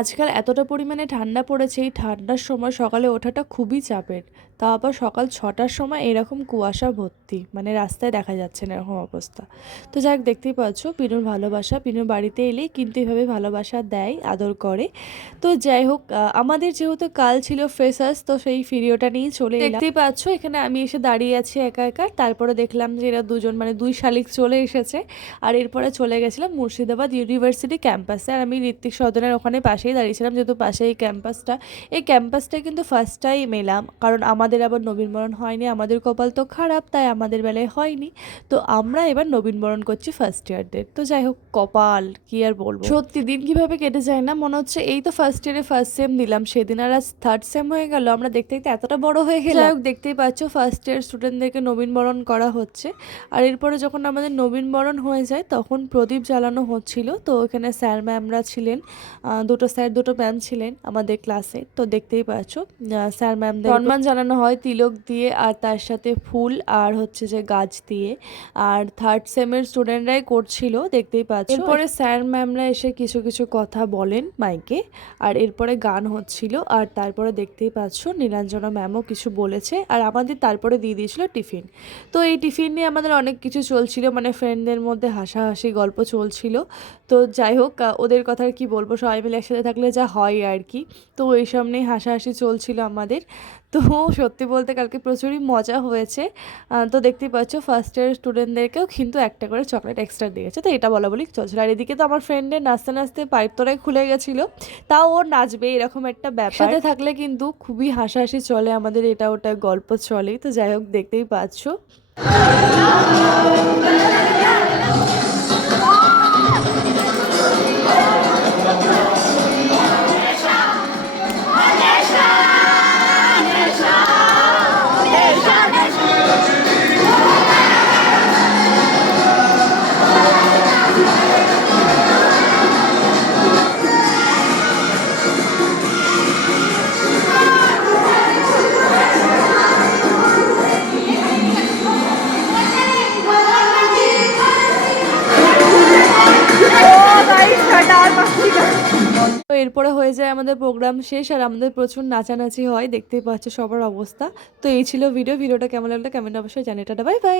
আজকাল এতটা পরিমাণে ঠান্ডা পড়েছে, এই ঠান্ডার সময় সকালে ওঠাটা খুবই চাপের। তাও আবার সকাল ৬টার সময় এরকম কুয়াশা ভর্তি, মানে রাস্তায় দেখা যাচ্ছে না এরকম অবস্থা। তো যাক, দেখতেই পাচ্ছ পিনুর ভালোবাসা, পিনুর বাড়িতে এলেই কিন্তু এভাবে ভালোবাসা দেয়, আদর করে। তো যাই হোক, আমাদের যেহেতু কাল ছিল ফ্রেশার্স, তো সেই ভিডিওটা নিয়েই চলে এলাম। দেখতেই পাচ্ছ এখানে আমি এসে দাঁড়িয়ে আছি একা একা। তারপরে দেখলাম যে এরা দুজন, মানে দুই শালিক চলে এসেছে। আর এরপরে চলে গেছিলাম মুর্শিদাবাদ ইউনিভার্সিটি ক্যাম্পাসে। আর আমি ঋত্বিক সদনের ওখানে পাশেই দাঁড়িয়েছিলাম, যেহেতু পাশে এই ক্যাম্পাসটা কিন্তু ফার্স্ট টাইম এলাম, কারণ আমাদের আবার নবীনবরণ হয়নি, আমাদের কপাল তো খারাপ, তাই আমাদের বেলায় হয়নি। তো আমরা এবার নবীনবরণ করছি ফার্স্ট ইয়ারদের। তো যাই হোক, কপাল কি আর বলবো, সত্যি দিন কিভাবে কেটে যায় না, মনে হচ্ছে এই তো ফার্স্ট ইয়ারে ফার্স্ট সেম দিলাম সেদিন, আর আজ থার্ড সেম হয়ে গেল। আমরা দেখতে দেখতে এতটা বড় হয়ে গেলাম। যাই হোক, দেখতেই পাচ্ছ ফার্স্ট ইয়ার স্টুডেন্টদেরকে নবীনবরণ করা হচ্ছে। আর এরপরে যখন আমাদের নবীনবরণ হয়ে যায় তখন প্রদীপ জ্বালানো হচ্ছিল। তো ওখানে স্যার ম্যামরা ছিলেন, দুটো স্যার দুটো ম্যাম ছিলেন আমাদের ক্লাসে। তো দেখতেই পাচ্ছ স্যার ম্যামদের সম্মান জানানো হয় তিলক দিয়ে, আর তার সাথে ফুল আর হচ্ছে যে গাছ দিয়ে। আর থার্ড সেমের স্টুডেন্টরাই করছিল, দেখতেই পাচ্ছ। এরপরে স্যার ম্যামরা এসে কিছু কিছু কথা বলেন মাইকে, আর এরপরে গান হচ্ছিল। আর তারপরে দেখতেই পাচ্ছ নীলাঞ্জনা ম্যামও কিছু বলেছে, আর আমাদের তারপরে দিয়ে দিয়েছিল টিফিন। তো এই টিফিন নিয়ে আমাদের অনেক কিছু চলছিল, মানে ফ্রেন্ডদের মধ্যে হাসাহাসি গল্প চলছিল। তো যাই হোক, ওদের কথা আর কি বলবো, সবাই মিলে একসাথে থাকলে যা হয় আর কি। তো এইসব নিয়ে হাসাহাসি চলছিল আমাদের। তো সত্যি বলতে কালকে প্রচুরই মজা হয়েছে। তো দেখতেই পাচ্ছ ফার্স্ট ইয়ার স্টুডেন্টদেরকেও কিন্তু একটা করে চকলেট এক্সট্রা দিয়েছে, তো এটা বলা বলি চলছিল। আর এদিকে তো আমার ফ্রেন্ডের নাচতে নাচতে পায়ের তলায় খুলে গেছিলো, তাও ওর নাচবে এরকম একটা ব্যাপার। সাথে থাকলে কিন্তু খুবই হাসাহাসি চলে আমাদের, এটা ওটা গল্প চলে। তো যাই হোক, দেখতেই পাচ্ছ। তো এরপরে হয়ে যায় আমাদের প্রোগ্রাম শেষ, আর আমাদের প্রচুর নাচানাচি হয়, দেখতেই পাচ্ছ সবার অবস্থা। তো এই ছিল ভিডিওটা কেমন লাগলো কমেন্ট অবশ্যই জানিয়ে। Tata, bye bye.